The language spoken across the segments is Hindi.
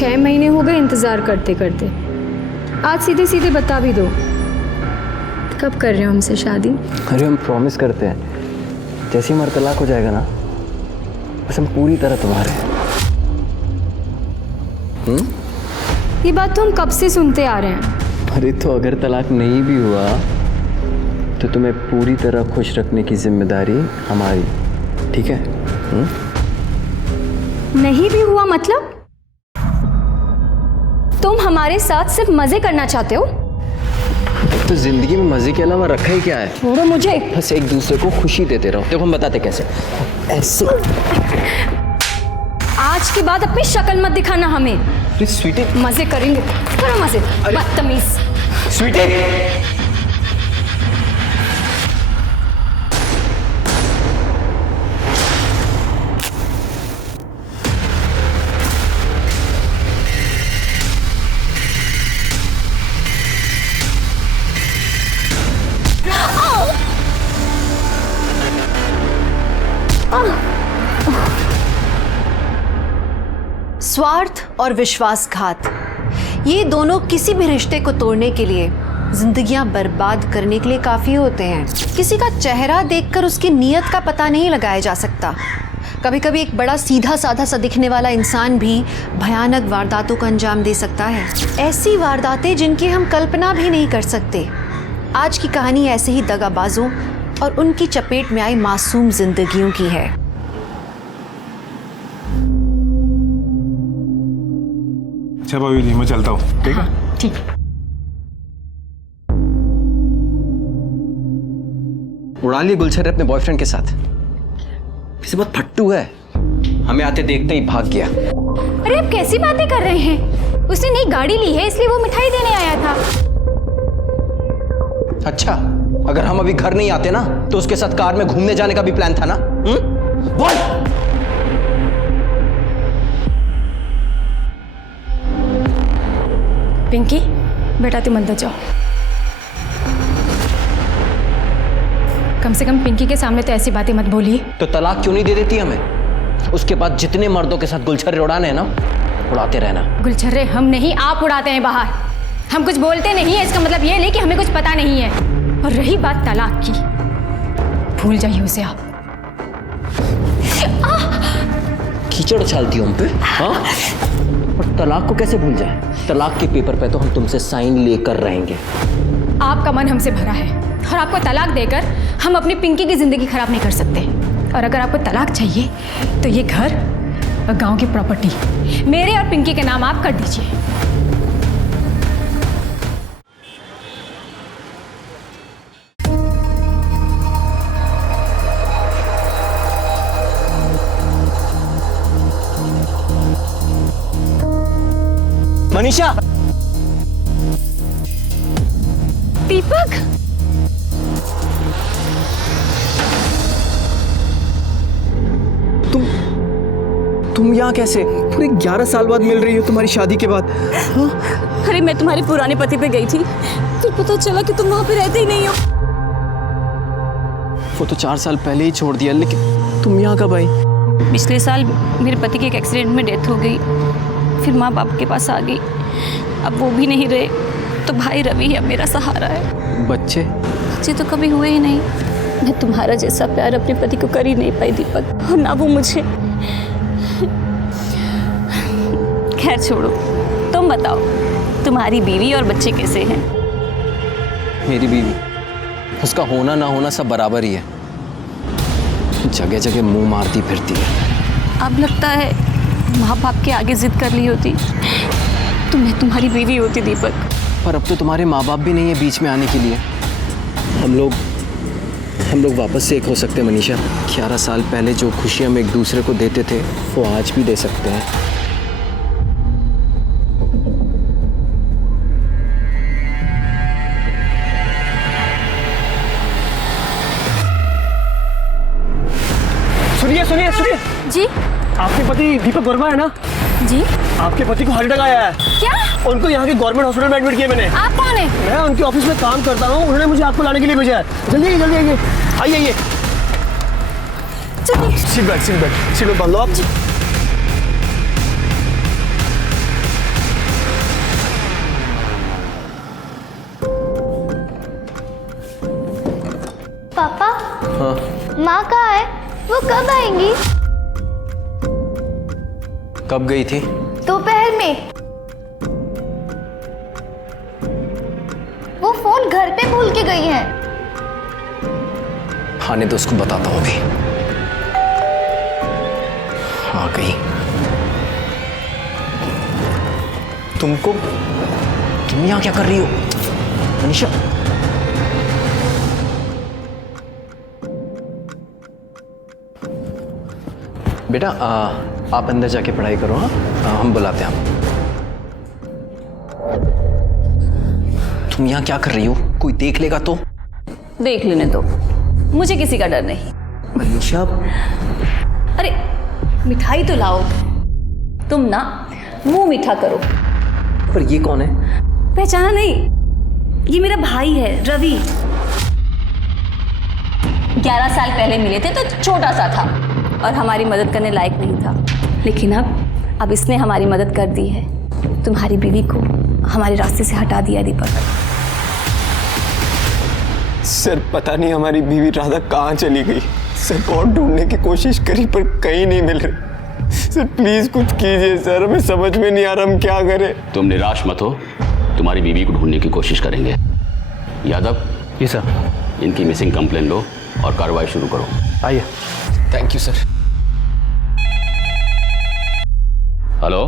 6 महीने हो गए इंतज़ार करते करते। आज सीधे सीधे बता भी दो, कब कर रहे हो हमसे शादी? अरे हम प्रॉमिस करते हैं, जैसे ही हमारा तलाक हो जाएगा ना, बस हम पूरी तरह तुम्हारे हैं। ये बात तो हम कब से सुनते आ रहे हैं। अरे तो अगर तलाक नहीं भी हुआ तो तुम्हें पूरी तरह खुश रखने की जिम्मेदारी हमारी, ठीक है? नहीं भी हुआ मतलब? तुम हमारे साथ सिर्फ मजे करना चाहते हो? तो जिंदगी में मजे के अलावा रखा ही क्या है? छोड़ो मुझे। बस एक दूसरे को खुशी देते रहो। देखो हम बताते कैसे, ऐसे। आज के बाद अपनी शक्ल मत दिखाना हमें। अरे स्वीटी, मजे करेंगे, करो मजे, बदतमीज। स्वीटी, स्वार्थ और विश्वासघात, ये दोनों किसी भी रिश्ते को तोड़ने के लिए, जिंदगियां बर्बाद करने के लिए काफी होते हैं। किसी का चेहरा देखकर उसकी नीयत का पता नहीं लगाया जा सकता। कभी कभी एक बड़ा सीधा साधा सा दिखने वाला इंसान भी भयानक वारदातों को अंजाम दे सकता है, ऐसी वारदातें जिनकी हम कल्पना भी नहीं कर सकते। आज की कहानी ऐसे ही दगाबाजों और उनकी चपेट में आई मासूम जिंदगियों की है। अच्छा भाभी जी, मैं चलता हूँ, ठीक है? ठीक। उड़ा लिए गुलछर अपने बॉयफ्रेंड के साथ। किसी बहुत फट्टू है, हमें आते देखते ही भाग गया। अरे आप कैसी बातें कर रहे हैं? उसने नई गाड़ी ली है इसलिए वो मिठाई देने आया था। अच्छा, अगर हम अभी घर नहीं आते ना तो उसके साथ कार में घूमने जाने का भी प्लान था ना? बोल। पिंकी बेटा तुम अंदर जाओ। कम से कम पिंकी के सामने तो ऐसी बातें मत बोलिए। तो तलाक क्यों नहीं दे देती हमें? उसके बाद जितने मर्दों के साथ गुलछर्रे उड़ाने हैं ना, उड़ाते रहना। गुलछर्रे हम नहीं, आप उड़ाते हैं बाहर। हम कुछ बोलते नहीं है, इसका मतलब ये नहीं कि हमें कुछ पता नहीं है। और रही बात तलाक की, भूल जाइए उसे आप। कीचड़ उछालती हो हम पे, हाँ? और तलाक को कैसे भूल जाए? तलाक के पेपर पे तो हम तुमसे साइन लेकर रहेंगे। आपका मन हमसे भरा है और आपको तलाक देकर हम अपनी पिंकी की जिंदगी खराब नहीं कर सकते। और अगर आपको तलाक चाहिए तो ये घर और गांव की प्रॉपर्टी मेरे और पिंकी के नाम आप कर दीजिए। मनीषा, दीपक, तुम यहाँ कैसे? पूरे 11 साल बाद मिल रही हो तुम्हारी शादी के बाद। हाँ? अरे मैं तुम्हारे पुराने पति पे गई थी, फिर पता चला कि तुम वहां पे रहते ही नहीं हो। वो तो 4 साल पहले ही छोड़ दिया, लेकिन तुम यहाँ कब आई? पिछले साल मेरे पति की एक एक्सीडेंट में डेथ हो गई, फिर माँ बाप के पास आ गई। अब वो भी नहीं रहे तो भाई रवि अब मेरा सहारा है। बच्चे तो कभी हुए ही नहीं। मैं तुम्हारा जैसा प्यार अपने पति को कर ही नहीं पाई दीपक, और ना वो मुझे। खैर छोड़ो, तुम बताओ तुम्हारी बीवी और बच्चे कैसे हैं? मेरी बीवी, उसका होना ना होना सब बराबर ही है। जगह जगह मुंह मारती फिरती है। अब लगता है माँ बाप के आगे जिद कर ली होती तो मैं तुम्हारी बीवी होती दीपक। पर अब तो तुम्हारे माँ बाप भी नहीं है बीच में आने के लिए। हम लोग वापस से एक हो सकते हैं मनीषा। 11 साल पहले जो खुशी हम एक दूसरे को देते थे वो आज भी दे सकते हैं। सुनिए जी आपके पति दीपक वर्मा है ना जी। आपके पति को हार्ट अटैक आया है। क्या? उनको यहाँ के गवर्नमेंट हॉस्पिटल में एडमिट किया मैंने। आप कौन है? मैं उनके ऑफिस में काम करता हूँ, उन्होंने मुझे आपको लाने के लिए भेजा है। जल्दी आइए आइए। सीट बेल्ट बांध लो आप। माँ कहाँ है? वो कब आएंगी? कब गई थी? दोपहर में। वो फोन घर पे भूल के गई है। आने तो उसको बताता हूँ अभी। आ गई। तुम यहाँ क्या कर रही हो मनीषा? बेटा आप अंदर जाके पढ़ाई करो। हाँ हम बुलाते हैं हम। तुम यहाँ क्या कर रही हो? कोई देख लेगा तो? देख लेने दो, मुझे किसी का डर नहीं। मनीषा अरे मिठाई तो लाओ। तुम ना मुंह मीठा करो। पर ये कौन है? पहचाना नहीं? ये मेरा भाई है रवि। 11 साल पहले मिले थे तो छोटा सा था और हमारी मदद करने लायक नहीं था, लेकिन अब इसने हमारी मदद कर दी है। तुम्हारी बीवी को हमारे रास्ते से हटा दिया दीपक। सर पता नहीं हमारी बीवी राधा कहाँ चली गई। सर बहुत ढूंढने की कोशिश करी पर कहीं नहीं मिल रही। सर प्लीज कुछ कीजिए सर, हमें समझ में नहीं आ रहा हम क्या करें। तुम निराश मत हो, तुम्हारी बीवी को ढूंढने की कोशिश करेंगे। यादव जी सर। इनकी मिसिंग कंप्लेन लो और कार्रवाई शुरू करो। आइए। Thank you sir. हेलो,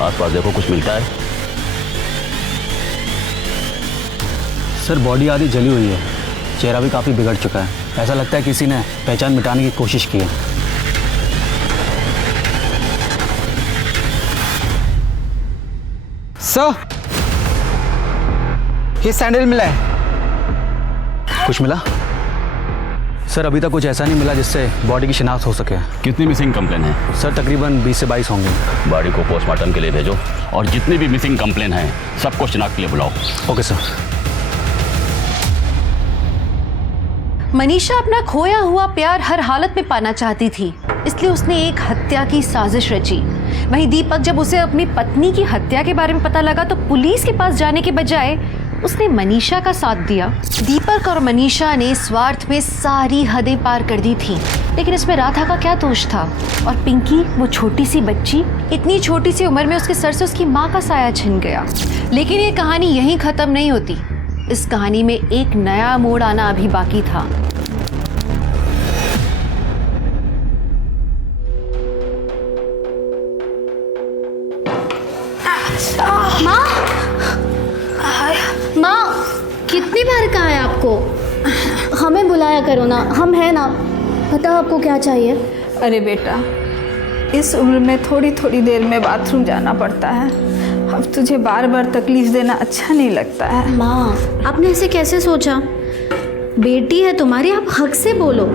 आसपास देखो कुछ मिलता है? सर बॉडी आधी जली हुई है, चेहरा भी काफ़ी बिगड़ चुका है। ऐसा लगता है किसी ने पहचान मिटाने की कोशिश की है। सर ये सैंडल मिला है। कुछ मिला? सर अभी तक कुछ ऐसा नहीं मिला जिससे बॉडी की शिनाख्त हो सके। कितनी मिसिंग कंप्लेन है? सर तकरीबन 20 से 22 होंगे। बॉडी को पोस्टमार्टम के लिए भेजो और जितनी भी मिसिंग कंप्लेन है सबको शिनाख्त के लिए बुलाओ। Okay sir. मनीषा अपना खोया हुआ प्यार हर हालत में पाना चाहती थी, इसलिए उसने एक हत्या की साजिश रची। वहीं दीपक जब उसे अपनी पत्नी की हत्या के बारे में पता लगा तो पुलिस के पास जाने के बजाय उसने मनीषा का साथ दिया। दीपक और मनीषा ने स्वार्थ में सारी हदें पार कर दी थी, लेकिन इसमें राधा का क्या दोष था? और पिंकी, वो छोटी सी बच्ची, इतनी छोटी सी उम्र में उसके सर से उसकी माँ का साया छिन गया। लेकिन ये कहानी यहीं खत्म नहीं होती। इस कहानी में एक नया मोड़ आना अभी बाकी था। माँ कितनी बार कहा है आपको? हमें बुलाया करो ना, हम हैं ना। बताओ आपको क्या चाहिए? अरे बेटा, इस उम्र में थोड़ी थोड़ी देर में बाथरूम जाना पड़ता है। अब तुझे बार बार तकलीफ देना अच्छा नहीं लगता है। माँ आपने ऐसे कैसे सोचा? बेटी है तुम्हारी, आप हक से बोलो।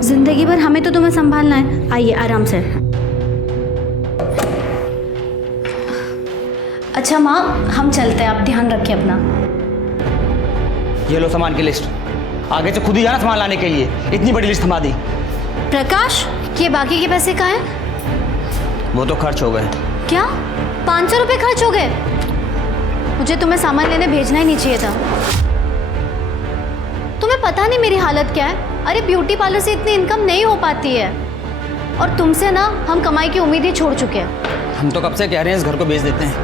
जिंदगी भर हमें तो तुम्हें संभालना है। आइए आराम से। अच्छा माँ हम चलते हैं, आप ध्यान रखिए अपना। ये लो सामान की लिस्ट, आगे से खुद ही जाना सामान लाने के लिए। इतनी बड़ी लिस्ट थमा दी। प्रकाश ये बाकी के पैसे कहाँ हैं? वो तो खर्च हो गए। क्या 500 रुपये खर्च हो गए? मुझे तुम्हें सामान लेने भेजना ही नहीं चाहिए था। तुम्हें पता नहीं मेरी हालत क्या है? अरे ब्यूटी पार्लर से इतनी इनकम नहीं हो पाती है, और तुमसे ना हम कमाई की उम्मीद ही छोड़ चुके हैं। हम तो कब से कह रहे हैं इस घर को बेच देते हैं,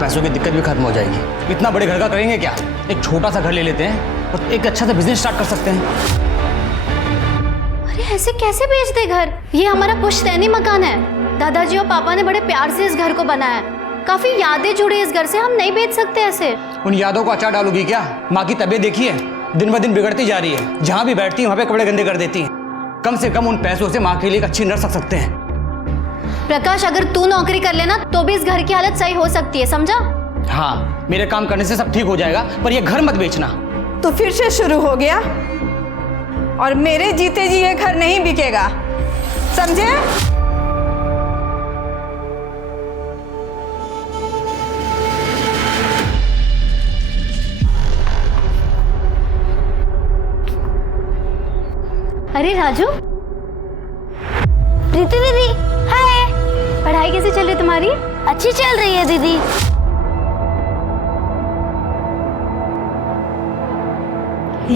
पैसों की दिक्कत भी खत्म हो जाएगी। इतना बड़े घर का करेंगे क्या? एक छोटा सा घर ले लेते हैं और एक अच्छा सा बिजनेस स्टार्ट कर सकते हैं। अरे ऐसे कैसे बेच दे घर? ये हमारा पुश्तैनी मकान है। दादाजी और पापा ने बड़े प्यार से इस घर को बनाया है। काफी यादें जुड़ी इस घर से, हम नहीं बेच सकते ऐसे। उन यादों को अचार डालोगी क्या? माँ की तबीयत देखी है, दिन ब दिन बिगड़ती जा रही है। जहाँ भी बैठती है वहाँ पे कपड़े गंदे कर देती है। कम से कम उन पैसों से माँ के लिए एक अच्छी नर्स रख सकते हैं। प्रकाश अगर तू नौकरी कर लेना तो भी इस घर की हालत सही हो सकती है, समझा? हाँ मेरे काम करने से सब ठीक हो जाएगा, पर ये घर मत बेचना। तो फिर से शुरू हो गया, और मेरे जीते जी ये घर नहीं बिकेगा, समझे? अरे राजू, प्रीति दीदी, हाय। पढ़ाई कैसे चल रही तुम्हारी? अच्छी चल रही है दीदी।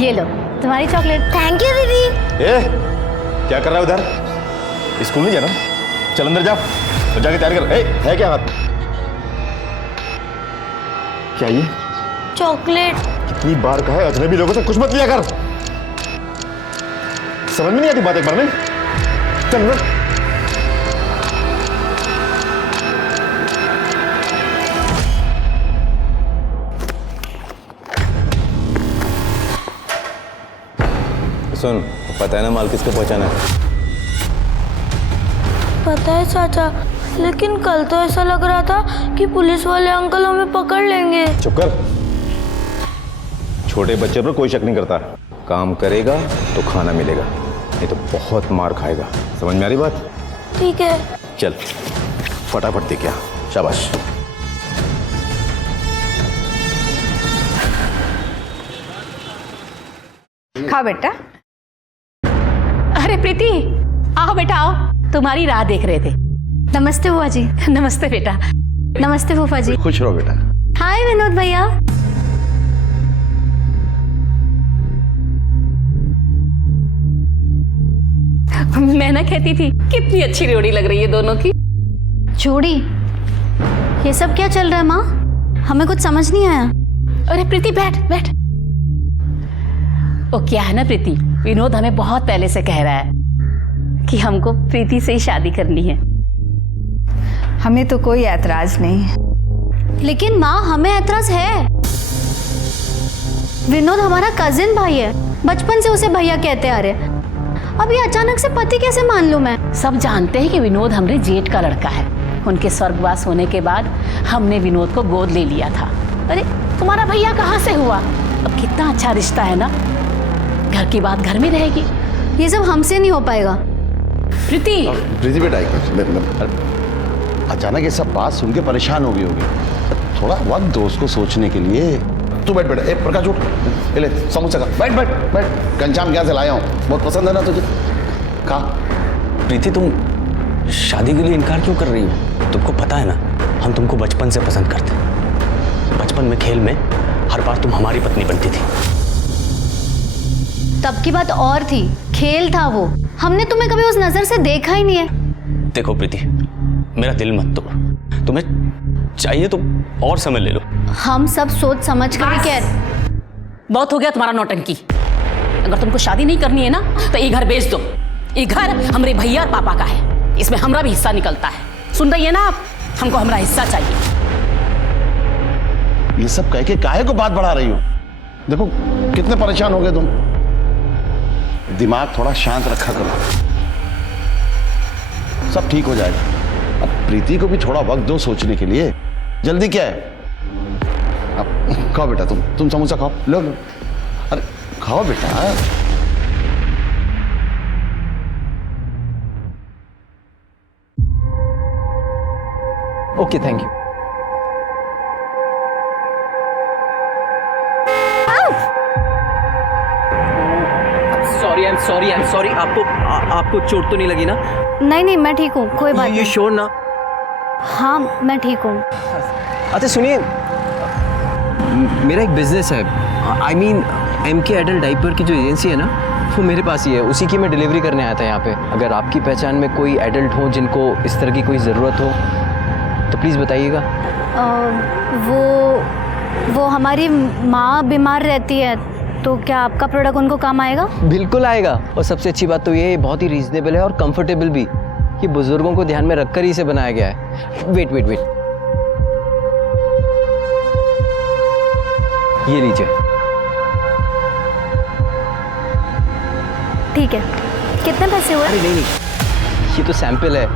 ये लो तुम्हारी चॉकलेट। थैंक यू दीदी। ए, क्या कर रहा है उधर? स्कूल नहीं जाना? चल अंदर जाओ और जाके तैयार कर। ए, है क्या हाथ? क्या ये? चॉकलेट। कितनी बार कहा है अजनबी लोगों से कुछ मत लिया कर। समझ में नहीं आती बात एक बार में। चल अंदर। सुन, पता है ना माल किसको पहुंचाना है? पता है चाचा, लेकिन कल तो ऐसा लग रहा था कि पुलिस वाले अंकल हमें पकड़ लेंगे। चुप कर। छोटे बच्चे पर कोई शक नहीं करता। काम करेगा तो खाना मिलेगा, नहीं तो बहुत मार खाएगा। समझ में आ रही बात? ठीक है। चल फटाफट दे क्या। शाबाश। खाओ बेटा। अरे प्रीति, आओ बेटा आओ, तुम्हारी राह देख रहे थे। नमस्ते बुआ जी। नमस्ते बेटा। नमस्ते फूफा जी। खुश रहो बेटा। हाय विनोद भैया। मैं ना कहती थी कितनी अच्छी जोड़ी लग रही है दोनों की। जोड़ी? ये सब क्या चल रहा है माँ? हमें कुछ समझ नहीं आया। अरे प्रीति बैठ बैठ। वो क्या है ना प्रीति, विनोद हमें बहुत पहले से कह रहा है कि हमको प्रीति से ही शादी करनी है। हमें तो कोई ऐतराज नहीं है। लेकिन माँ हमें ऐतराज है। विनोद हमारा कजिन भाई है, बचपन से उसे भैया कहते आ रहे। अब ये अचानक से पति कैसे मान लूं मैं? सब जानते हैं कि विनोद हमारे जेठ का लड़का है। उनके स्वर्गवास होने के बाद हमने विनोद को गोद ले लिया था। अरे तुम्हारा भैया कहाँ से हुआ? अब कितना अच्छा रिश्ता है ना, घर की बात घर में रहेगी। ये सब हमसे नहीं हो पाएगा। प्रीति प्रीति बेटा अचानक ये सब बात सुन के परेशान हो गई होगी। थोड़ा वक्त दो उसको सोचने के लिए। तू बैठ बेटा। ए प्रकाश उठ, ले समोसा का। बैठ बैठ बैठ। घनश्याम क्या से लाया हूँ, बहुत पसंद है ना तुझे? खा। प्रीति, तुम शादी के लिए इनकार क्यों कर रही हो? तुमको पता है ना, हम तुमको बचपन से पसंद करते। बचपन में खेल में हर बार तुम हमारी पत्नी बनती थी। तब की बात और थी, खेल था वो। हमने तुम्हें कभी उस नजर से देखा ही नहीं है। देखो प्रीति, मेरा दिल मत तोड़। तुम्हें चाहिए तो और समय ले लो। हम सब सोच समझ कर कह। बहुत हो गया तुम्हारा नौटंकी। अगर तुमको शादी नहीं करनी है ना तो ये घर बेच दो। ये घर हमारे भैया और पापा का है, इसमें हमारा भी हिस्सा निकलता है। सुन रही है ना आप? हमको हमारा हिस्सा चाहिए। ये सब कह के काहे को बात बढ़ा रही हो? देखो कितने परेशान हो गए तुम। दिमाग थोड़ा शांत रखा करो, सब ठीक हो जाएगा। अब प्रीति को भी थोड़ा वक्त दो सोचने के लिए। जल्दी क्या है? अब खाओ बेटा, तुम समोसा खाओ। लो लो। अरे खाओ बेटा। Okay, thank you. Sorry I am sorry. आपको चोट तो नहीं लगी ना? नहीं नहीं, मैं ठीक हूँ, कोई बात ये नहीं। श्योर ना? हाँ मैं ठीक हूँ। अच्छा सुनिए, मेरा एक बिजनेस है। I mean MK adult diaper की जो एजेंसी है ना, वो मेरे पास ही है। उसी की मैं डिलीवरी करने आया था यहाँ पे। अगर आपकी पहचान में कोई एडल्ट हो जिनको इस तरह की कोई ज़रूरत हो तो प्लीज़ बताइएगा। वो हमारी माँ बीमार रहती है, तो क्या आपका प्रोडक्ट उनको काम आएगा? बिल्कुल आएगा। और सबसे अच्छी बात तो ये है, बहुत ही रीजनेबल है और कंफर्टेबल भी। ये बुजुर्गों को ध्यान में रखकर ही इसे बनाया गया है। वेट वेट वेट, ये लीजिए। ठीक है, कितने पैसे हुए? अरे नहीं, ये तो सैंपल है।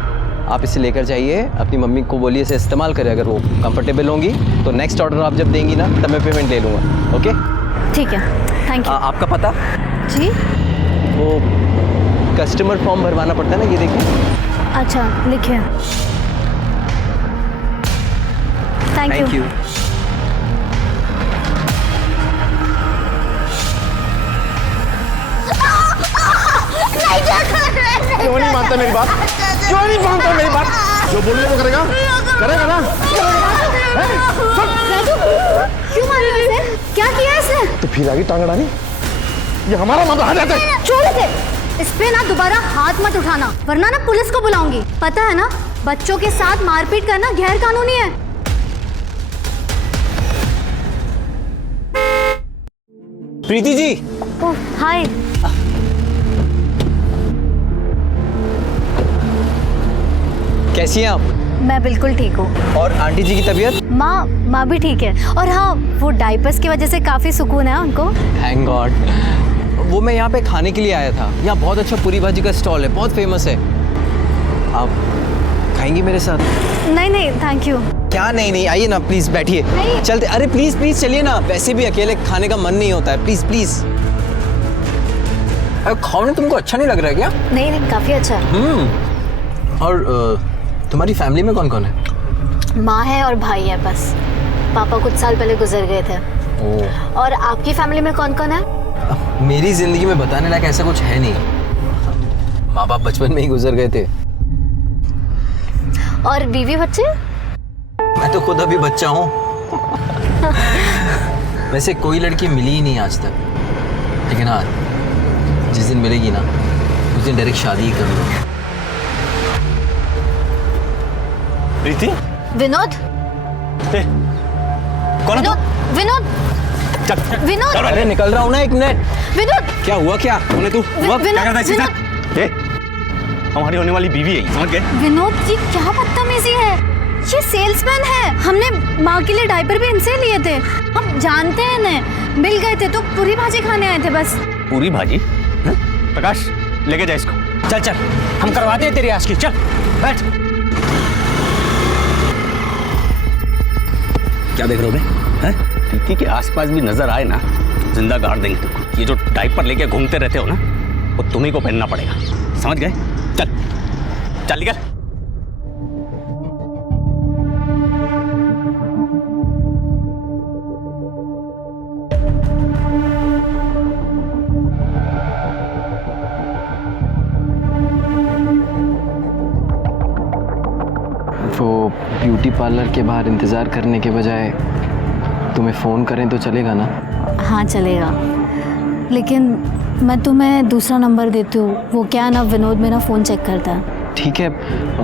आप इसे लेकर जाइए, अपनी मम्मी को बोलिए इसे इस्तेमाल करें। अगर वो कंफर्टेबल होंगी तो नेक्स्ट ऑर्डर आप जब देंगी ना तब मैं पेमेंट ले लूँगा। ओके ठीक है, थैंक यू। आपका पता? जी वो कस्टमर फॉर्म भरवाना पड़ता है ना, ये देखिए। अच्छा लिखिए। Thank you. क्यों नहीं मानता मेरी बात? क्यों नहीं मानता मेरी बात? जो बोलूंगा वो करेगा, करेगा ना? क्यों मारा इसे? क्या किया इसने? तो फिर आगे टांग अड़ानी? ये हमारा मामला हट जाता है। छोड़ इसे। इस पे ना दोबारा हाथ मत उठाना, वरना ना पुलिस को बुलाऊंगी। पता है ना, बच्चों के साथ मारपीट करना गैर कानूनी है। प्रीति जी। ओह हाय। कैसी हैं आप? मैं बिल्कुल ठीक हूँ। और आंटी जी की तबीयत? माँ भी ठीक है। और हाँ, वो डाइपर्स की वजह से काफी सुकून है उनको। Thank God. वो मैं यहाँ पे खाने के लिए आया था। यहाँ बहुत अच्छा पूरी भाजी का स्टॉल है, बहुत फेमस है। आप खाएंगी मेरे साथ? नहीं थैंक यू। क्या नहीं, आइए ना प्लीज, बैठिए। चलते। अरे प्लीज चलिए ना, वैसे भी अकेले खाने का मन नहीं होता है। प्लीज। खाने तुमको अच्छा नहीं लग रहा है क्या? नहीं काफी अच्छा है। और तुम्हारी फैमिली में कौन कौन है? माँ है और भाई है बस। पापा कुछ साल पहले गुजर गए थे। और आपकी फैमिली में कौन कौन है? मेरी जिंदगी में बताने लायक ऐसा कुछ है नहीं। माँ बाप बचपन में ही गुजर गए थे। और बीवी बच्चे? मैं तो खुद अभी बच्चा हूँ। वैसे कोई लड़की मिली ही नहीं आज तक, लेकिन हाँ, जिस दिन मिलेगी ना उस दिन डायरेक्ट शादी ही कर लूँगा। प्रीति? विनोद? कौन है तू? विनोद? विनोद? अरे निकल रहा हूँ ना, एक मिनट। विनोद? क्या हुआ? क्या कौन है तू? क्या करता है इसके साथ? हमारी होने वाली बीवी है, समझ गए? विनोद जी क्या बदतमीजी है। ये सेल्समैन है। हमने माँ के लिए डायपर भी इनसे लिए थे। हम जानते हैं इन्हें। मिल गए थे तो पूरी भाजी खाने आए थे बस। पूरी भाजी? प्रकाश लेके जा इसको। चल हम करवाते हैं तेरी आश की। चल बैठ। क्या देख रहे हो बे? प्रीति के आसपास भी नजर आए ना, जिंदा गाड़ देंगे तुमको। ये जो डायपर लेके घूमते रहते हो ना, वो तुम्ही को पहनना पड़ेगा, समझ गए? चल निकल। वो ब्यूटी पार्लर के बाहर इंतज़ार करने के बजाय तुम्हें फ़ोन करें तो चलेगा ना? हाँ चलेगा, लेकिन मैं तुम्हें दूसरा नंबर देती हूँ। वो क्या है ना, विनोद मेरा फ़ोन चेक करता है। ठीक है,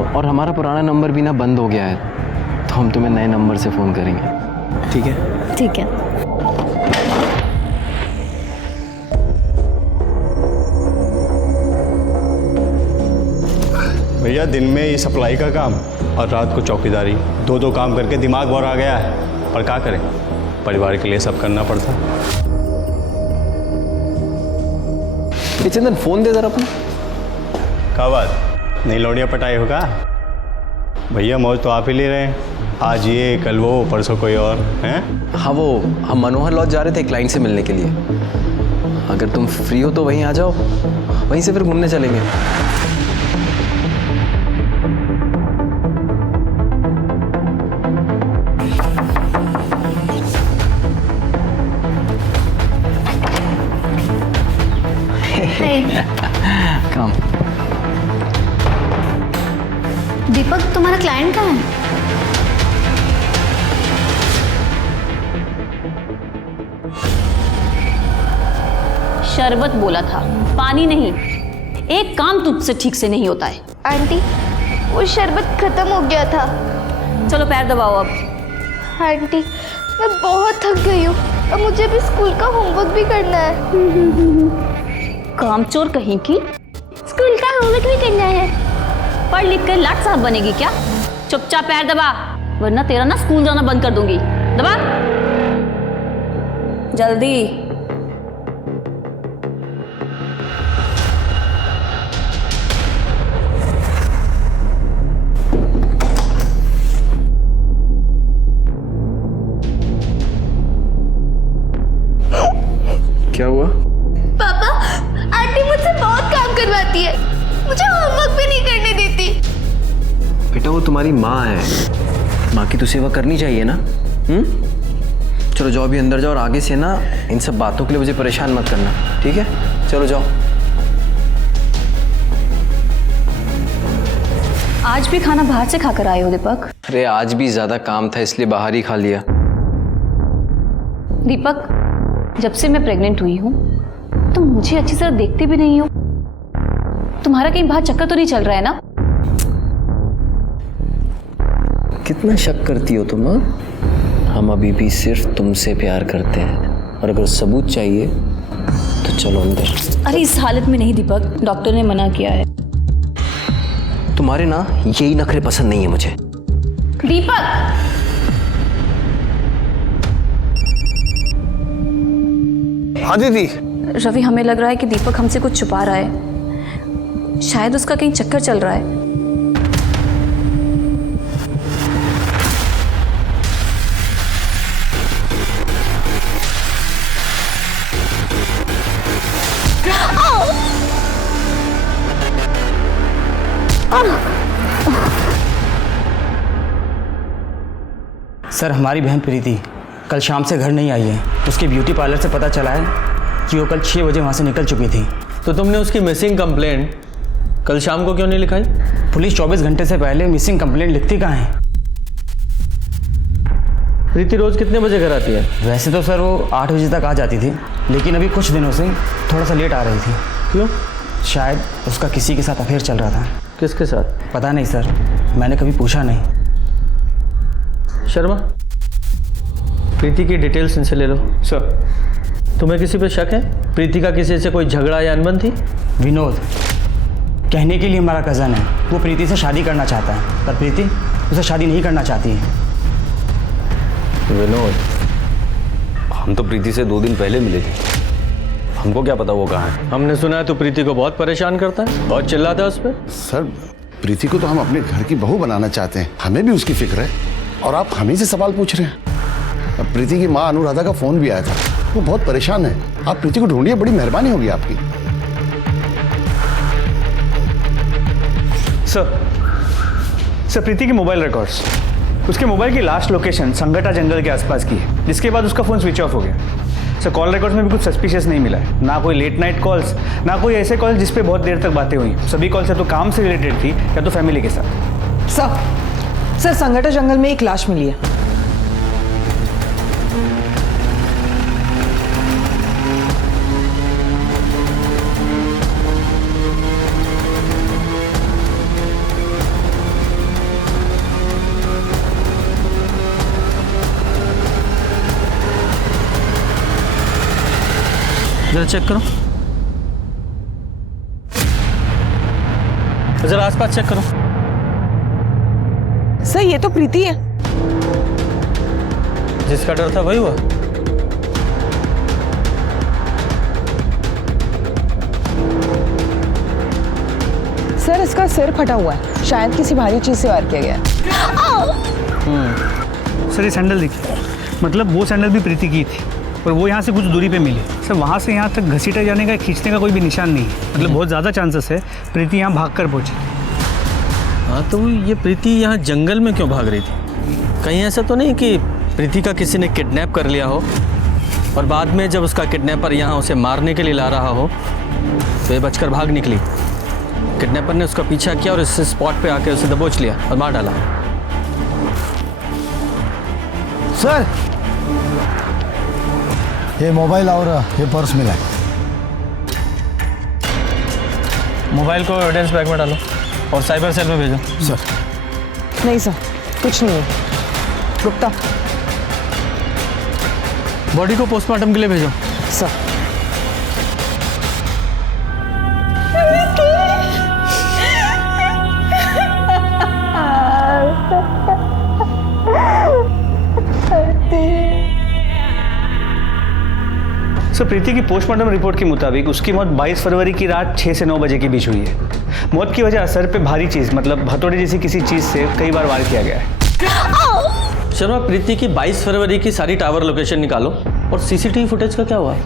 और हमारा पुराना नंबर भी ना बंद हो गया है, तो हम तुम्हें नए नंबर से फ़ोन करेंगे। ठीक है? ठीक है। भैया दिन में ये सप्लाई का काम और रात को चौकीदारी, दो काम करके दिमाग भर आ गया है। पर क्या करें, परिवार के लिए सब करना पड़ता। चंदन फ़ोन दे जरा अपना। क्या बात, नई लौड़िया पटाई होगा? भैया मौज तो आप ही ले रहे हैं। आज ये, कल वो, परसों कोई और हैं? हाँ, वो हम मनोहर लॉज जा रहे थे क्लाइंट से मिलने के लिए। अगर तुम फ्री हो तो वहीं आ जाओ, वहीं से फिर घूमने चलेंगे। कम। दीपक तुम्हारा क्लाइंट कहाँ है? शरबत बोला था, पानी नहीं। एक काम तुझसे ठीक से नहीं होता है। आंटी वो शरबत खत्म हो गया था। चलो पैर दबाओ अब। आंटी मैं बहुत थक गई हूँ, अब मुझे भी स्कूल का होमवर्क भी करना है। कामचोर कहीं की, स्कूल का होमवर्क भी करना है। पढ़ लिख कर लाट साहब बनेगी क्या? चुपचाप पैर दबा, वरना तेरा ना स्कूल जाना बंद कर दूंगी। दबा जल्दी। क्या हुआ? पापा, आंटी मुझसे बहुत काम करवाती है, मुझे होमवर्क भी नहीं करने देती। बेटा वो तुम्हारी माँ है, माँ की तो सेवा करनी चाहिए ना। चलो जाओ अभी अंदर जाओ, और आगे से ना इन सब बातों के लिए मुझे परेशान मत करना, ठीक है? चलो जाओ। आज भी खाना बाहर से खाकर आए हो दीपक? अरे आज भी ज़्यादा काम था इसलिए बाहर ही खा लिया। दीपक, जब से मैं प्रेग्नेंट हुई हूँ तुम मुझे अच्छी तरह देखते भी नहीं हो। तुम्हारा कहीं बाहर चक्कर तो नहीं चल रहा है ना? कितना शक करती हो तुम? हम अभी भी सिर्फ तुमसे प्यार करते हैं, और अगर सबूत चाहिए तो चलो अंदर। अरे इस हालत में नहीं दीपक, डॉक्टर ने मना किया है। तुम्हारे ना यही नखरे पसंद नहीं है मुझे। दीपक! हाँ दीदी। रवि, हमें लग रहा है कि दीपक हमसे कुछ छुपा रहा है। शायद उसका कहीं चक्कर चल रहा है। सर, हमारी बहन प्रीति कल शाम से घर नहीं आई है। उसके ब्यूटी पार्लर से पता चला है कि वो कल 6 बजे वहाँ से निकल चुकी थी। तो तुमने उसकी मिसिंग कंप्लेंट कल शाम को क्यों नहीं लिखाई? पुलिस 24 घंटे से पहले मिसिंग कंप्लेंट लिखती कहाँ है? प्रीति रोज कितने बजे घर आती है? वैसे तो सर वो 8 बजे तक आ जाती थी, लेकिन अभी कुछ दिनों से थोड़ा सा लेट आ रही थी। क्यों? शायद उसका किसी के साथ अफेयर चल रहा था। किसके साथ? पता नहीं सर, मैंने कभी पूछा नहीं। शर्मा, प्रीति की डिटेल्स इनसे ले लो। सर। तुम्हें किसी पे शक है? प्रीति का किसी से कोई झगड़ा या अनबन थी? विनोद कहने के लिए हमारा कज़न है, वो प्रीति से शादी करना चाहता है, पर प्रीति उसे शादी नहीं करना चाहती है। विनोद, हम तो प्रीति से 2 दिन पहले मिले थे, हमको क्या पता वो कहाँ है। हमने सुना है तो प्रीति को बहुत परेशान करता है, बहुत चिल्लाता है उस पर। सर, प्रीति को तो हम अपने घर की बहू बनाना चाहते हैं, हमें भी उसकी फिक्र है, और आप हम ही से सवाल पूछ रहे हैं। अब प्रीति की माँ अनुराधा का फोन भी आया था, वो बहुत परेशान है। आप प्रीति को ढूंढिए, बड़ी मेहरबानी होगी आपकी। सर, प्रीति के मोबाइल रिकॉर्ड्स, उसके मोबाइल की लास्ट लोकेशन संगटा जंगल के आसपास की है, जिसके बाद उसका फ़ोन स्विच ऑफ हो गया। सर, कॉल रिकॉर्ड्स में भी कुछ सस्पिशियस नहीं मिला है, ना कोई लेट नाइट कॉल्स, ना कोई ऐसे कॉल जिस पे बहुत देर तक बातें हुई। सभी कॉल्स या तो काम से रिलेटेड थी या तो फैमिली के साथ। सर, संगटा जंगल में एक लाश मिली है। जरा चेक करो, जरा आसपास चेक करो। सर, ये तो प्रीति है। जिसका डर था वही हुआ। सर, इसका सिर फटा हुआ है, शायद किसी भारी चीज से वार किया गया है। सर, ये सैंडल देखिए, मतलब वो सैंडल भी प्रीति की थी, और वो यहाँ से कुछ दूरी पे मिली। सर, वहाँ से यहाँ तक घसीटा जाने का, खींचने का कोई भी निशान नहीं है, मतलब बहुत ज़्यादा चांसेस है प्रीति यहाँ भागकर पहुँची। हाँ, तो ये प्रीति यहाँ जंगल में क्यों भाग रही थी? कहीं ऐसा तो नहीं कि प्रीति का किसी ने किडनैप कर लिया हो, और बाद में जब उसका किडनैपर यहाँ उसे मारने के लिए ला रहा हो तो ये बचकर भाग निकली। किडनैपर ने उसका पीछा किया और इस स्पॉट पे आके उसे दबोच लिया और मार डाला। सर, ये मोबाइल और ये पर्स मिला है। मोबाइल को एविडेंस बैग में डालो और साइबर सेल में भेजो। सर। नहीं सर, कुछ नहीं है। गुप्ता, बॉडी को पोस्टमार्टम के लिए भेजो। सर। सर, प्रीति की पोस्टमार्टम रिपोर्ट के मुताबिक उसकी मौत 22 फरवरी की रात 6 से 9 बजे के बीच हुई है। मौत की वजह सर पे भारी चीज, मतलब हथौड़े जैसी किसी चीज से कई बार वार किया गया है। शर्मा, प्रीति की 22 फरवरी की सारी टावर लोकेशन निकालो, और सीसीटीवी फुटेज का क्या हुआ?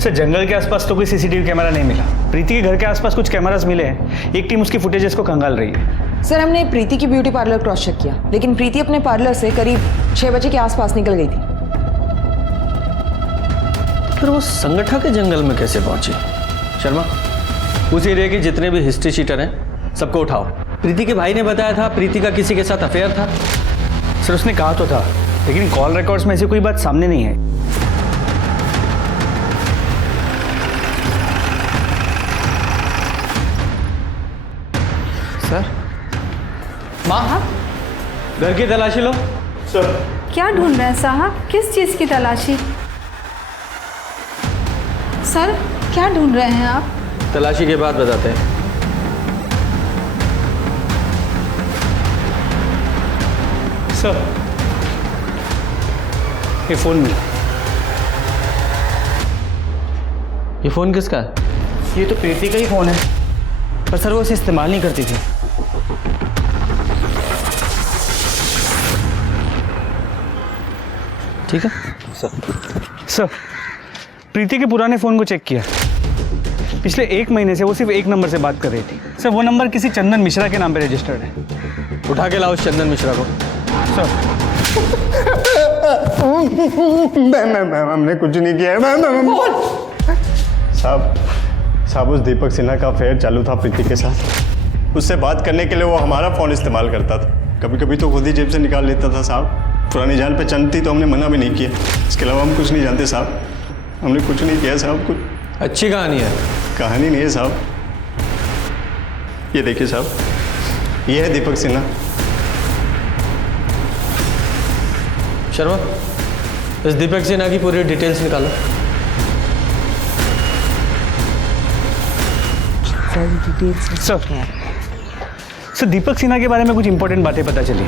सर, जंगल के आसपास तो कोई सीसीटीवी कैमरा नहीं मिला। प्रीति के घर के आसपास कुछ कैमरास मिले हैं, एक टीम उसकी फुटेजेस को खंगाल रही है। सर, हमने प्रीति की ब्यूटी पार्लर क्रॉस चेक किया, लेकिन प्रीति अपने पार्लर से करीब 6 बजे के आसपास निकल गई थी। फिर वो संगठा के जंगल में कैसे पहुंची? शर्मा, उस एरिया के जितने भी हिस्ट्री शीटर हैं सबको उठाओ प्रीति के भाई ने बताया था प्रीति का किसी के साथ अफेयर था। सर उसने कहा तो था, लेकिन कॉल रिकॉर्ड्स में ऐसी कोई बात सामने नहीं है। सर माँ, घर की तलाशी लो। सर क्या ढूंढ रहे हैं साहब? किस चीज़ की तलाशी? सर क्या ढूंढ रहे हैं आप? तलाशी के बाद बताते हैं। सर ये फोन मिला। ये फोन किसका है? ये तो प्रीति का ही फोन है, पर सर वो इसे इस्तेमाल नहीं करती थी। ठीक है सर प्रीति के पुराने फ़ोन को चेक किया। पिछले 1 महीने से वो सिर्फ एक नंबर से बात कर रही थी। सर वो नंबर किसी चंदन मिश्रा के नाम पे रजिस्टर्ड है। उठा के लाओ उस चंदन मिश्रा को। सर मैम हमने कुछ नहीं किया है। साहब उस दीपक सिन्हा का अफेयर चालू था प्रीति के साथ। उससे बात करने के लिए वो हमारा फ़ोन इस्तेमाल करता था। कभी कभी तो खुद ही जेब से निकाल लेता था साहब। पुरानी जान पहचान थी तो हमने मना भी नहीं किया। इसके अलावा हम कुछ नहीं जानते साहब। हमने कुछ नहीं किया साहब। कुछ अच्छी कहानी है। कहानी नहीं है साहब। ये देखिए साहब, ये है दीपक सिन्हा। शर्मा, इस दीपक सिन्हा की पूरी डिटेल्स निकालो। सर दीपक सिन्हा के बारे में कुछ इंपॉर्टेंट बातें पता चली।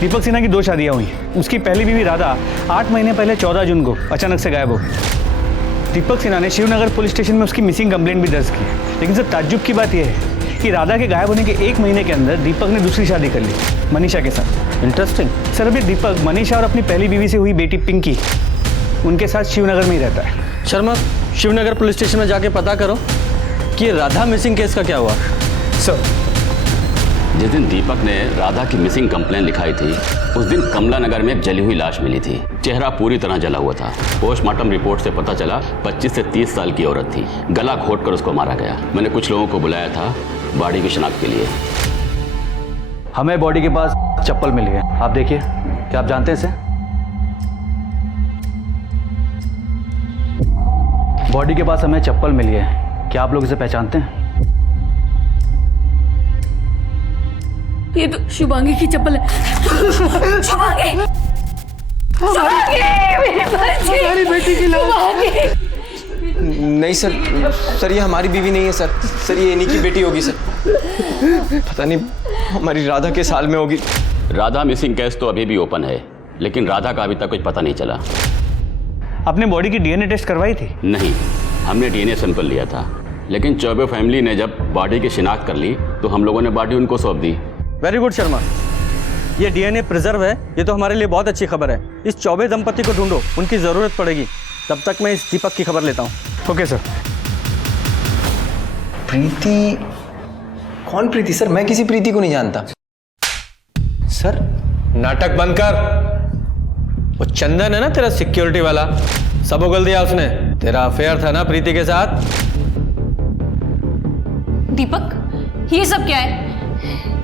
दीपक सिन्हा की 2 शादियां हुई। उसकी पहली बीवी राधा 8 महीने पहले 14 जून को अचानक से गायब हो गई। दीपक सिन्हा ने शिवनगर पुलिस स्टेशन में उसकी मिसिंग कंप्लेंट भी दर्ज की। लेकिन सर ताज्जुब की बात यह है कि राधा के गायब होने के 1 महीने के अंदर दीपक ने दूसरी शादी कर ली, मनीषा के साथ। इंटरेस्टिंग। सर अभी दीपक मनीषा और अपनी पहली बीवी से हुई बेटी पिंकी, उनके साथ शिवनगर में ही रहता है। शर्मा, शिवनगर पुलिस स्टेशन में जाके पता करो कि राधा मिसिंग केस का क्या हुआ। सर जिस दिन दीपक ने राधा की मिसिंग कंप्लेन लिखाई थी उस दिन कमला नगर में एक जली हुई लाश मिली थी। चेहरा पूरी तरह जला हुआ था। पोस्टमार्टम रिपोर्ट से पता चला 25 से 30 साल की औरत थी। गला घोंटकर उसको मारा गया। मैंने कुछ लोगों को बुलाया था बॉडी की शिनाख्त के लिए। हमें बॉडी के पास चप्पल मिली है, आप देखिए। क्या आप जानते हैं इसे? बॉडी के पास हमें चप्पल मिली है, क्या आप लोग इसे पहचानते हैं? ये तो शुभांगी की चप्पल है। शुभांगी, हमारी बेटी की लाश। नहीं सर ये हमारी बीवी नहीं है सर ये इन्हीं की बेटी होगी सर। पता नहीं हमारी राधा के साल में होगी। राधा मिसिंग केस तो अभी भी ओपन है, लेकिन राधा का अभी तक कुछ पता नहीं चला। आपने बॉडी की डीएनए टेस्ट करवाई थी? नहीं, हमने डीएनए सैंपल लिया था, लेकिन चौबे फैमिली ने जब बॉडी की शिनाख्त कर ली तो हम लोगों ने बॉडी उनको सौंप दी। वेरी गुड शर्मा, ये डीएनए प्रिजर्व है। ये तो हमारे लिए बहुत अच्छी खबर है। इस चौबे दंपति को ढूंढो, उनकी ज़रूरत पड़ेगी। तब तक मैं इस दीपक की खबर लेता हूँ। Okay sir. प्रीति? कौन प्रीति सर? मैं किसी प्रीति को नहीं जानता सर। नाटक बंद कर। वो चंदन है ना तेरा सिक्योरिटी वाला, सब उगल दिया उसने। तेरा अफेयर था ना प्रीति के साथ। दीपक, ये सब क्या है?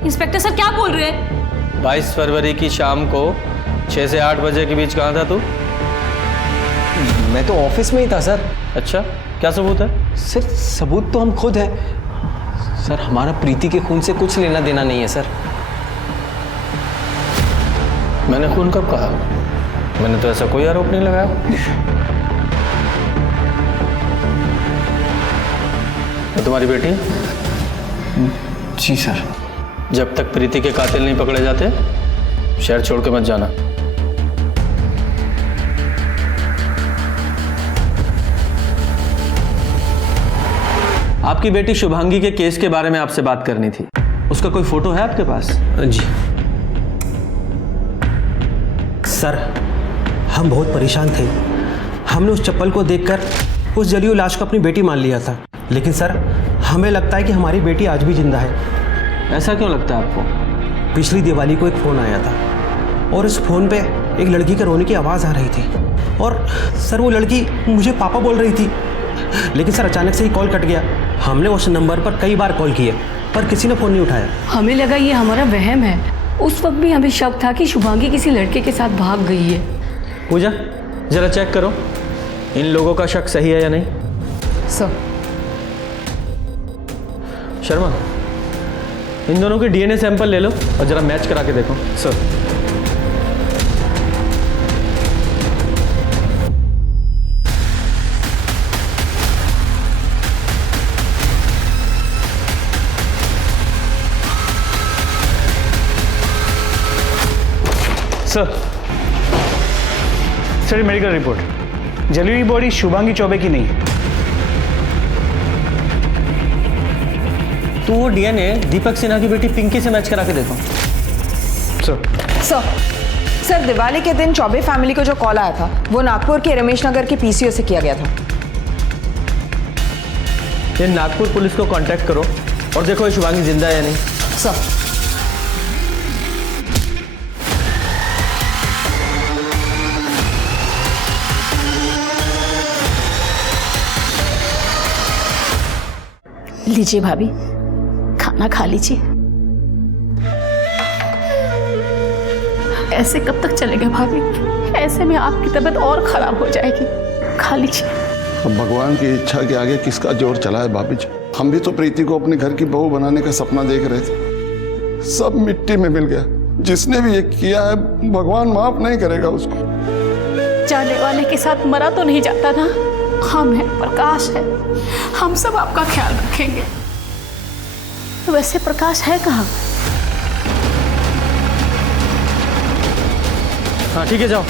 इंस्पेक्टर सर क्या बोल रहे हैं? 22 फरवरी की शाम को 6 से 8 बजे के बीच कहाँ था तू? मैं तो ऑफिस में ही था सर। अच्छा, क्या सबूत है? सर सबूत तो हम खुद है सर। हमारा प्रीति के खून से कुछ लेना देना नहीं है सर। मैंने खून कब कहा? मैंने तो ऐसा कोई आरोप नहीं लगाया। वो तुम्हारी बेटी है? जी सर। जब तक प्रीति के कातिल नहीं पकड़े जाते शहर छोड़ के मत जाना। आपकी बेटी शुभांगी के केस के बारे में आपसे बात करनी थी। उसका कोई फोटो है आपके पास? जी सर, हम बहुत परेशान थे। हमने उस चप्पल को देखकर उस जली हुई लाश को अपनी बेटी मान लिया था। लेकिन सर, हमें लगता है कि हमारी बेटी आज भी जिंदा है। ऐसा क्यों लगता है आपको? पिछली दिवाली को एक फ़ोन आया था और उस फ़ोन पे एक लड़की के रोने की आवाज़ आ रही थी। और सर वो लड़की मुझे पापा बोल रही थी। लेकिन सर अचानक से ही कॉल कट गया। हमने उस नंबर पर कई बार कॉल किए पर किसी ने फ़ोन नहीं उठाया। हमें लगा ये हमारा वहम है। उस वक्त भी हमें शक था कि शुभांगी किसी लड़के के साथ भाग गई है। पूजा जरा चेक करो इन लोगों का शक सही है या नहीं। सर। शर्मा इन दोनों के डीएनए सैंपल ले लो और जरा मैच करा के देखो। सर। सर मेडिकल रिपोर्ट, जली हुई बॉडी शुभांगी चौबे की नहीं है। तो वो डीएनए दीपक सिन्हा की बेटी पिंकी से मैच करा के देखो। सर दिवाली के दिन चौबे फैमिली को जो कॉल आया था वो नागपुर के रमेश नगर के पीसीओ से किया गया था। ये नागपुर पुलिस को कांटेक्ट करो और देखो ये शुभांगी जिंदा है या नहीं। सर। लीजिए भाभी, खाना खा लीजिए। ऐसे कब तक चलेगा भाभी? ऐसे में आपकी तबीयत और खराब हो जाएगी। खा लीजिए। अब भगवान की इच्छा के आगे किसका जोर चला है भाभी जी। हम भी तो प्रीति को अपने घर की बहू बनाने का सपना देख रहे थे, सब मिट्टी में मिल गया। जिसने भी ये किया है भगवान माफ नहीं करेगा उसको। जाने वाले के साथ मरा तो नहीं जाता ना। हम हैं, प्रकाश है, हम सब आपका ख्याल रखेंगे। वैसे प्रकाश है कहाँ? हाँ ठीक है, जाओ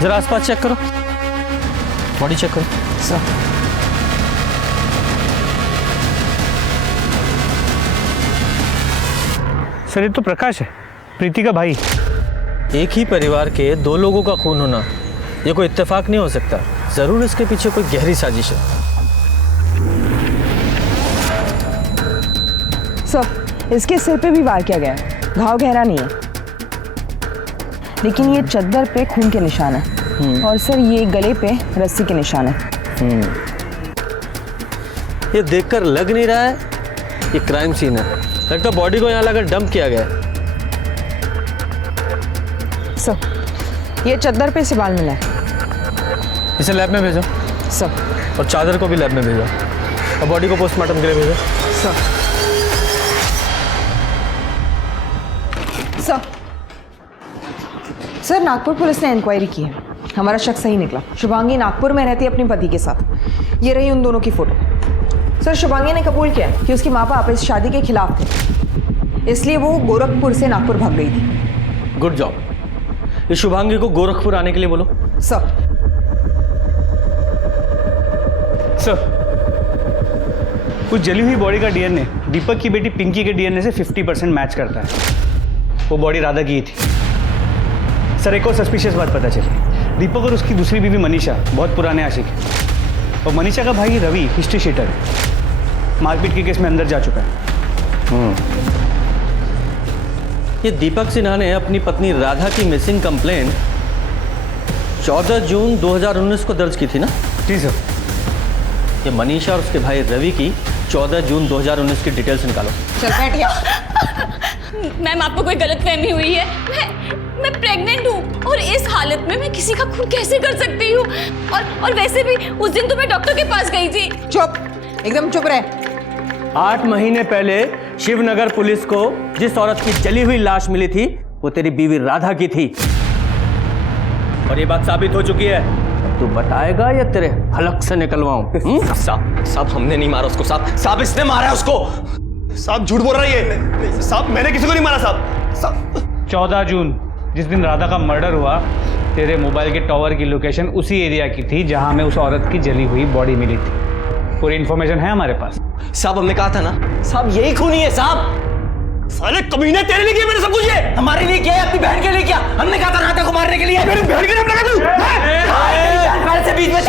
जरा आसपास चेक करो, बॉडी चेक करो। सर ये तो प्रकाश है, प्रीति का भाई। एक ही परिवार के दो लोगों का खून होना ये कोई इत्तेफाक नहीं हो सकता। जरूर इसके पीछे कोई गहरी साजिश है। सर इसके सिर पे भी वार किया गया है, घाव गहरा नहीं है, लेकिन ये चद्दर पे खून के निशान है और सर ये गले पे रस्सी के निशान है। ये देखकर लग नहीं रहा है ये क्राइम सीन है, लगता बॉडी को यहाँ लाकर डंप किया गया है। सर ये चद्दर पे से बाल मिला है। इसे लैब में भेजो सर, और चादर को भी लैब में भेजो और बॉडी को पोस्टमार्टम के लिए भेजो। सर नागपुर पुलिस ने इंक्वायरी की है, हमारा शक सही निकला। शुभांगी नागपुर में रहती है अपने पति के साथ। ये रही उन दोनों की फोटो। सर शुभांगी ने कबूल किया कि उसके माँ बाप इस शादी के खिलाफ थे, इसलिए वो गोरखपुर से नागपुर भाग गई थी। Good job. इस शुभांगी को गोरखपुर आने के लिए बोलो। सर उस जली हुई बॉडी का डीएनए दीपक की बेटी पिंकी के डीएनए से 50% मैच करता है। वो बॉडी राधा की ही थी। सर एक और सस्पिशियस बात पता चली, दीपक और उसकी दूसरी बीवी मनीषा बहुत पुराने आशिक हैं और मनीषा का भाई रवि हिस्ट्री शीटर है, मारपीट के केस में अंदर जा चुका है। ये दीपक सिन्हा ने अपनी पत्नी राधा की मिसिंग कंप्लेंट 14 जून 2019 को दर्ज की थी ना? जी सर। ये मनीषा और उसके भाई रवि की 14 जून 2019 की डिटेल्स निकालो। चल बैठिए। मैम आपको कोई गलतफहमी हुई है। मैं प्रेग्नेंट हूँ और इस हालत में मैं किसी का खून कैसे कर सकती हूँ? और वैसे भी उस दिन तो मैं डॉक्टर के पास गई थी। चुप, एकदम चुप रहे। 8 महीने पहले शिवनगर पुलिस को जिस औरत की जली हुई लाश मिली थी वो तेरी बीवी राधा की थी और ये बात साबित हो चुकी है। तू बताएगा या तेरे हलक से निकलवाऊं? साहब हमने नहीं मारा उसको, साहब इसने मारा है उसको। साहब झूठ बोल रही है साहब, मैंने किसी को नहीं मारा साहब। 14 जून जिस दिन राधा का मर्डर हुआ, तेरे मोबाइल के टॉवर की लोकेशन उसी एरिया की थी जहां में उस औरत की जली हुई बॉडी मिली थी। पूरी इन्फॉर्मेशन है हमारे पास। साहब हमने कहा था ना, साहब यही खूनी है साहब। साले कमीने तेरे लिए किया मैंने सब कुछ। ये हमारे लिए किया, अपनी बहन के लिए किया। हमने कहा था राधा को मारने के लिए। मेरी बहन के नाम लगा तू। से बीच में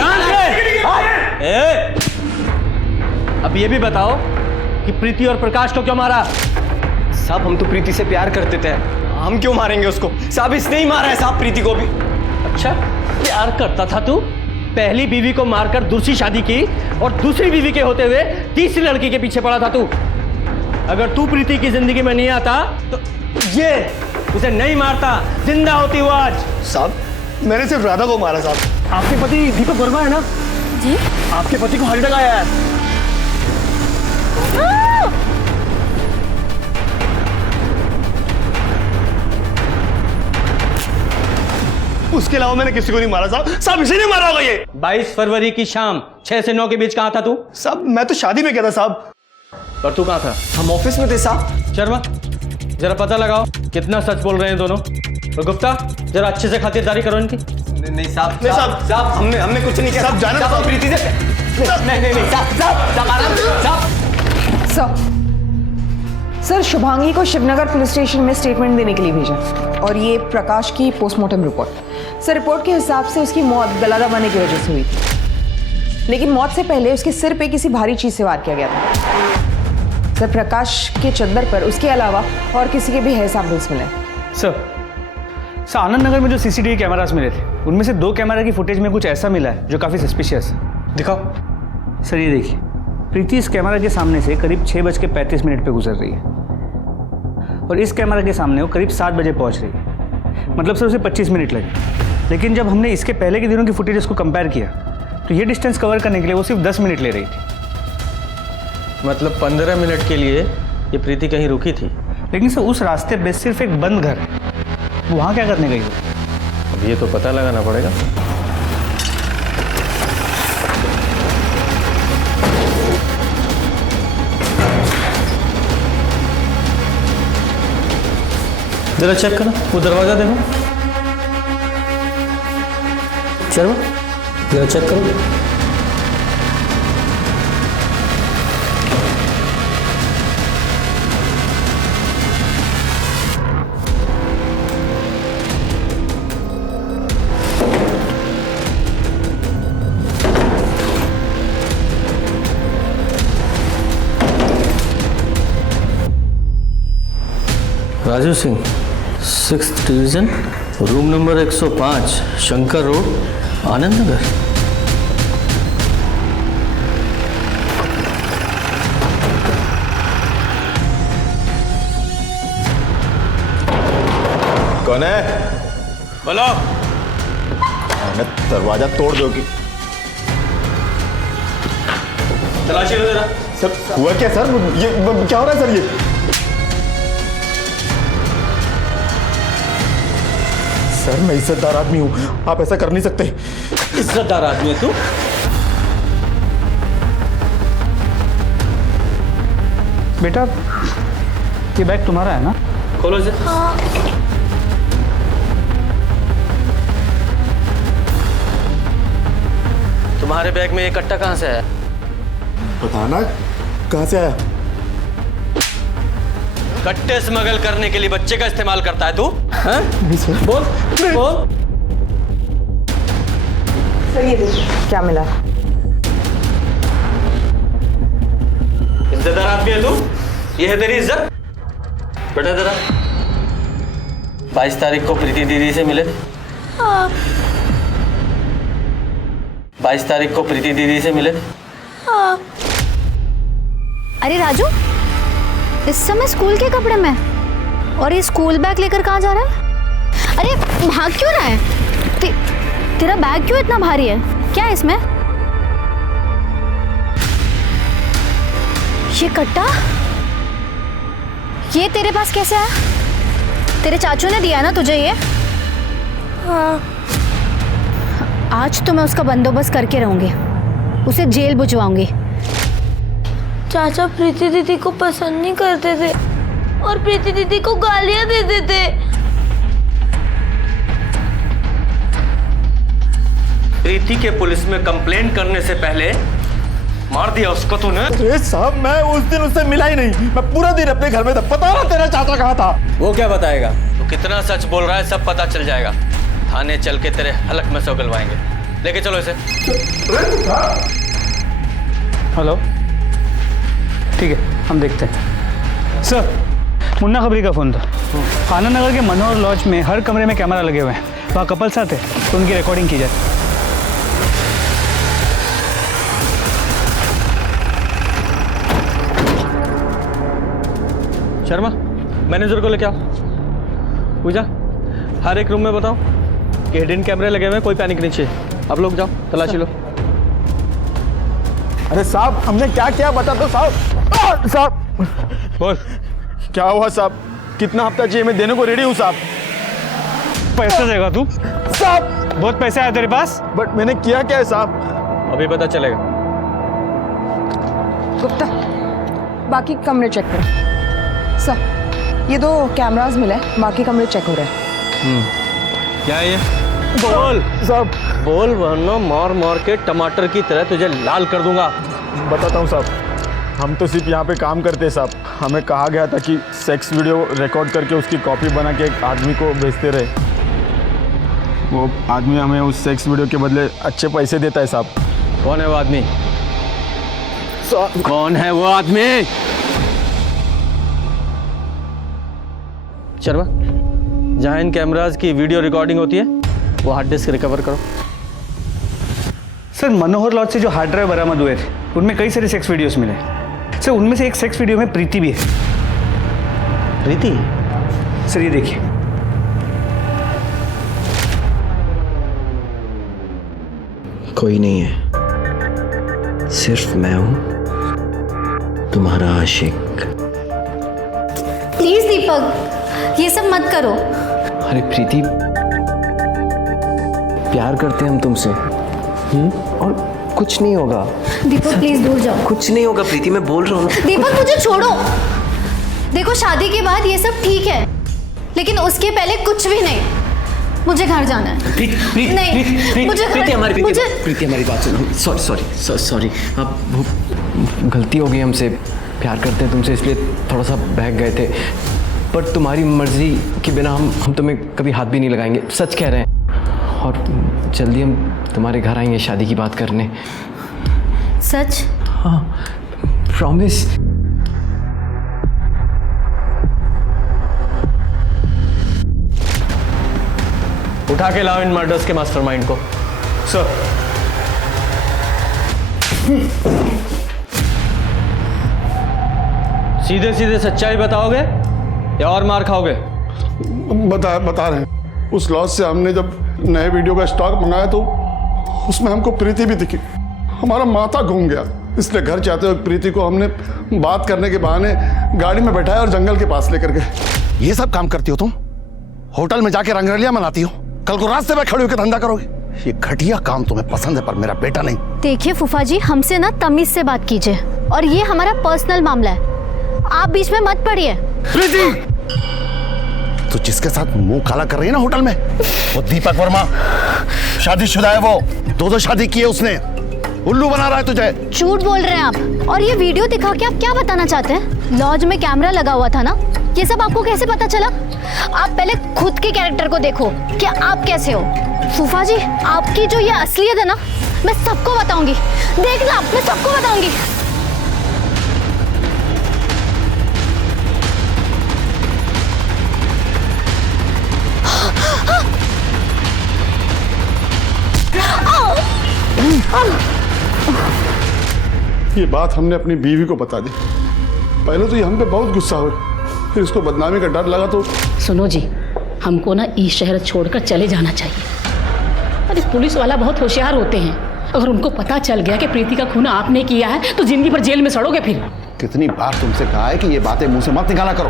अब ये भी बताओ कि प्रीति और प्रकाश को क्यों मारा? साहब हम तो प्रीति से प्यार करते थे, हम क्यों मारेंगे उसको? साहब इसने ही मारा है साहब प्रीति को भी। अच्छा प्यार करता था तू? पहली बीवी को मारकर दूसरी शादी की और दूसरी बीवी के होते हुए तीसरी लड़की के पीछे पड़ा था तू। अगर तू प्रीति की जिंदगी में नहीं आता तो ये उसे नहीं मारता, जिंदा होती वो आज। साहब मैंने सिर्फ राधा को मारा साहब। आपके पति दीपक वर्मा है ना जी? आपके पति को हार्ट अटैक आया है। उसके अलावा मैंने किसी को नहीं मारा साहब। साहब इसे नहीं मारा होगा ये। 22 फरवरी की शाम 6 से 9 के बीच कहाँ था तू? साहब मैं तो शादी में गया था साहब। और तू कहाँ था? हम ऑफिस में थे साहब। शर्मा जरा पता लगाओ कितना सच बोल रहे हैं दोनों। और गुप्ता जरा अच्छे से खातिरदारी करो इनकी। नहीं साहब, साहब हमने कुछ नहीं किया साहब। जाना साहब प्रीति से नहीं साहब आराम सर सर शुभांगी को शिवनगर पुलिस स्टेशन में स्टेटमेंट देने के लिए भेजा और ये प्रकाश की पोस्टमार्टम रिपोर्ट। सर रिपोर्ट के हिसाब से उसकी मौत गला दबाने की वजह से हुई थी, लेकिन मौत से पहले उसके सिर पे किसी भारी चीज से वार किया गया था। सर प्रकाश के चद्दर पर उसके अलावा और किसी के भी हेयर सैंपल्स मिले। सर आनंद नगर में जो सीसीटीवी कैमरास मिले थे उनमें से 2 कैमरा की फुटेज में कुछ ऐसा मिला है जो काफ़ी सस्पिशियस है। दिखाओ। सर ये देखिए, प्रीति इस कैमरा के सामने से करीब 6:35 पे गुजर रही है और इस कैमरा के सामने वो करीब 7 बजे पहुंच रही है। मतलब सर उसे 25 मिनट लगे, लेकिन जब हमने इसके पहले के दिनों की फुटेज को कंपेयर किया तो ये डिस्टेंस कवर करने के लिए वो सिर्फ 10 मिनट ले रही थी। मतलब 15 मिनट के लिए ये प्रीति कहीं रुकी थी। लेकिन सर उस रास्ते पे सिर्फ एक बंद घर है, वहाँ क्या करने गई? अब ये तो पता लगाना पड़ेगा। जरा चेक करो, वो दरवाजा देखो। शर्मा जरा चेक करो। Raju Singh 6th division, room number 105, Shankar road, Anand Nagar. कौन है? बोलो। दरवाजा तोड़ दोगी? तलाशी लो जरा। सर हुआ क्या सर? ये क्या हो रहा है सर? ये सर मैं इज्जतदार आदमी हूँ, आप ऐसा कर नहीं सकते। इज्जतदार आदमी है तू? बेटा ये बैग तुम्हारा है ना? खोलो इसे। हाँ। तुम्हारे बैग में ये कट्टा कहाँ से आया? पता ना कहाँ से आया। कट्टे स्मगल करने के लिए बच्चे का इस्तेमाल करता है तू? हाँ? बोल बोल। सर ये देखिए क्या मिला। इज्जतदार आदमी है तू? ये है तेरी इज्जत? बेटा जरा 22 तारीख को प्रीति दीदी से मिले थे? हाँ। 22 तारीख को प्रीति दीदी से मिले थे? हाँ। अरे राजू, इस समय स्कूल के कपड़े में और ये स्कूल बैग लेकर कहाँ जा रहा है? अरे भाग क्यों रहा है? तेरा बैग क्यों इतना भारी है? क्या है इसमें? ये कट्टा ये तेरे पास कैसे आया? तेरे चाचू ने दिया ना तुझे ये? हाँ। आज तो मैं उसका बंदोबस्त करके रहूंगी, उसे जेल भिजवाऊंगी। चाचा प्रीति दीदी को पसंद नहीं करते थे और प्रीति दीदी को गालियां देते थे। प्रीति के पुलिस में कंप्लेंट करने से पहले मार दिया उसको तूने? अरे साहब मैं उस दिन उससे मिला ही नहीं, मैं पूरा दिन अपने घर में था। पता ना तेरा चाचा कहाँ था? वो क्या बताएगा? तो कितना सच बोल रहा है सब पता चल जाएगा। थाने चल के तेरे हलक में से उगलवाएंगे। लेके चलो इसे। हेलो ठीक है हम देखते हैं। सर मुन्ना खबरी का फ़ोन था। आनंद नगर के मनोहर लॉज में हर कमरे में कैमरा लगे हुए हैं, वहाँ कपल्स आते तो उनकी रिकॉर्डिंग की जाए। शर्मा, मैनेजर को लेके आओ। पूजा, हर एक रूम में बताओ कि हिडन कैमरे लगे हुए हैं, कोई पैनिक नहीं चाहिए। अब लोग जाओ, तलाशी लो। अरे साहब, हमने क्या किया बता दो साहब। साहब बोल, क्या हुआ साहब? कितना हफ्ता चाहिए? मैं देने को रेडी हूँ साहब। पैसा देगा तू? साहब बहुत पैसे आए तेरे पास? बट मैंने किया क्या है साहब? अभी पता चलेगा। गुप्ता, बाकी कमरे चेक करो। सर, ये 2 कैमरास मिले, बाकी कमरे चेक हो रहे हैं। क्या है ये? बोल साहब, बोल वरना मार मार के टमाटर की तरह तुझे लाल कर दूंगा। बताता हूँ साहब, हम तो सिर्फ यहाँ पे काम करते हैं साहब। हमें कहा गया था कि सेक्स वीडियो रिकॉर्ड करके उसकी कॉपी बना के एक आदमी को भेजते रहे। वो आदमी हमें उस सेक्स वीडियो के बदले अच्छे पैसे देता है साहब। कौन है वो आदमी? कौन है वो आदमी? शर्मा, जहाँ इन कैमराज की वीडियो रिकॉर्डिंग होती है वो हार्ड डिस्क रिकवर करो। सर, मनोहर लॉज से जो हार्ड ड्राइव बरामद हुए थे उनमें कई सारे सेक्स वीडियोस मिले। सर, उनमें से एक सेक्स वीडियो में प्रीति भी है। प्रीति? सर, ये देखिए। कोई नहीं है, सिर्फ मैं हूं तुम्हारा आशिक। प्लीज दीपक, ये सब मत करो। अरे प्रीति, प्यार करते हैं हम तुमसे, और कुछ नहीं होगा। दीपक प्लीज दूर जाओ। कुछ नहीं होगा प्रीति, मैं बोल रहा हूँ ना। दीपक मुझे छोड़ो। देखो, शादी के बाद ये सब ठीक है, लेकिन उसके पहले कुछ भी नहीं। मुझे घर जाना है। नहीं, मुझे प्रीति हमारी बात सुनो। सॉरी, अब वो गलती हो गई हमसे। प्यार करते हैं तुमसे इसलिए थोड़ा सा बहक गए थे, पर तुम्हारी मर्जी के बिना हम तुम्हें कभी हाथ भी नहीं लगाएंगे। सच कह रहे हैं। और जल्दी हम तुम्हारे घर आएंगे शादी की बात करने। सच? हाँ, प्रॉमिस। उठा के लाओ इन मर्डर्स के मास्टरमाइंड को। सर, सीधे सीधे सच्चाई बताओगे या और मार खाओगे? बता रहे हैं। उस लॉज से हमने जब नए वीडियो का स्टॉक मंगाया तो उसमें हमको प्रीति भी दिखी। हमारा माथा घूम गया, इसलिए घर जाते हुए प्रीति को हमने बात करने के बहाने गाड़ी में बैठाया और जंगल के पास लेकर गए। ये सब काम करती हो तुम? होटल में जाके रंगरलियां मनाती हो, कल को रास्ते में खड़े होकर धंधा करोगे? ये घटिया काम तुम्हें पसंद है, पर मेरा बेटा नहीं। देखिए फूफा जी, हमसे ना तमीज से बात कीजिए, और ये हमारा पर्सनल मामला है, आप बीच में मत पड़िए। प्रीति, तू जिसके साथ मुंह काला कर रही है ना होटल में, वो दीपक वर्मा शादीशुदा है। वो 2 शादी की है उसने। उल्लू बना रहा है तुझे। झूठ बोल रहे हैं आप। और ये वीडियो दिखा के आप क्या बताना चाहते हैं? लॉज में कैमरा लगा हुआ था ना, ये सब आपको कैसे पता चला? आप पहले खुद के कैरेक्टर को देखो कि आप कैसे हो। फूफा जी, आपकी जो ये असलियत है ना, मैं सबको बताऊंगी। देखना, मैं सबको बताऊंगी। ये बात हमने अपनी बीवी को बता दी। पहले तो ये हम पे बहुत गुस्सा हुई, फिर इसको बदनामी का डर लगा तो। सुनो जी, हमको ना इस शहर छोड़कर चले जाना चाहिए। अरे पुलिस वाला बहुत होशियार होते हैं, अगर उनको पता चल गया कि प्रीति का खून आपने किया है तो जिंदगी भर जेल में सड़ोगे फिर। कितनी बार तुमसे कहा है कि ये बातें मुंह से मत निकाला करो।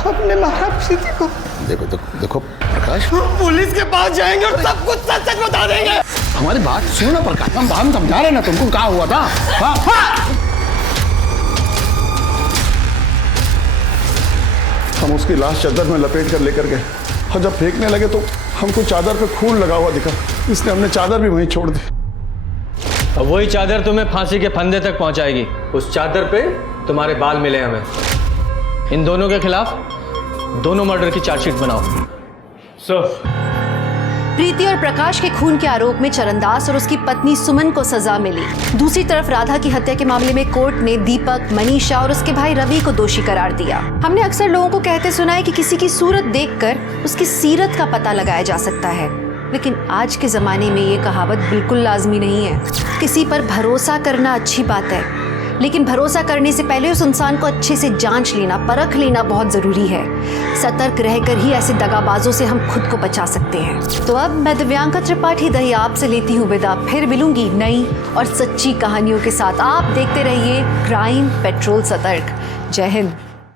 हमने मारा प्रीति को। देखो प्रकाश, पुलिस के पास जाएंगे और सब कुछ सच सच बता देंगे। हमारी बात सुनो ना प्रकाश, हम समझा रहे ना तुमको क्या हुआ था। हम उसकी लाश चादर में लपेट कर लेकर गए, और जब फेंकने लगे तो हमको चादर पे खून लगा हुआ दिखा, इसलिए हमने चादर भी वहीं छोड़ दी। अब वही चादर तुम्हें फांसी के फंदे तक पहुंचाएगी। उस चादर पे तुम्हारे बाल मिले हमें। इन दोनों के खिलाफ दोनों मर्डर की चार्जशीट बनाओ। सर, प्रीति और प्रकाश के खून के आरोप में चरणदास और उसकी पत्नी सुमन को सजा मिली। दूसरी तरफ राधा की हत्या के मामले में कोर्ट ने दीपक, मनीषा और उसके भाई रवि को दोषी करार दिया। हमने अक्सर लोगों को कहते सुना है कि किसी की सूरत देखकर उसकी सीरत का पता लगाया जा सकता है, लेकिन आज के जमाने में ये कहावत बिल्कुल लाजमी नहीं है। किसी पर भरोसा करना अच्छी बात है, लेकिन भरोसा करने से पहले उस इंसान को अच्छे से जांच लेना, परख लेना बहुत ज़रूरी है। सतर्क रहकर ही ऐसे दगाबाजों से हम खुद को बचा सकते हैं। तो अब मैं दिव्यांका त्रिपाठी दही आपसे लेती हूँ विदा, फिर मिलूंगी नई और सच्ची कहानियों के साथ। आप देखते रहिए क्राइम पेट्रोल सतर्क। जय हिंद।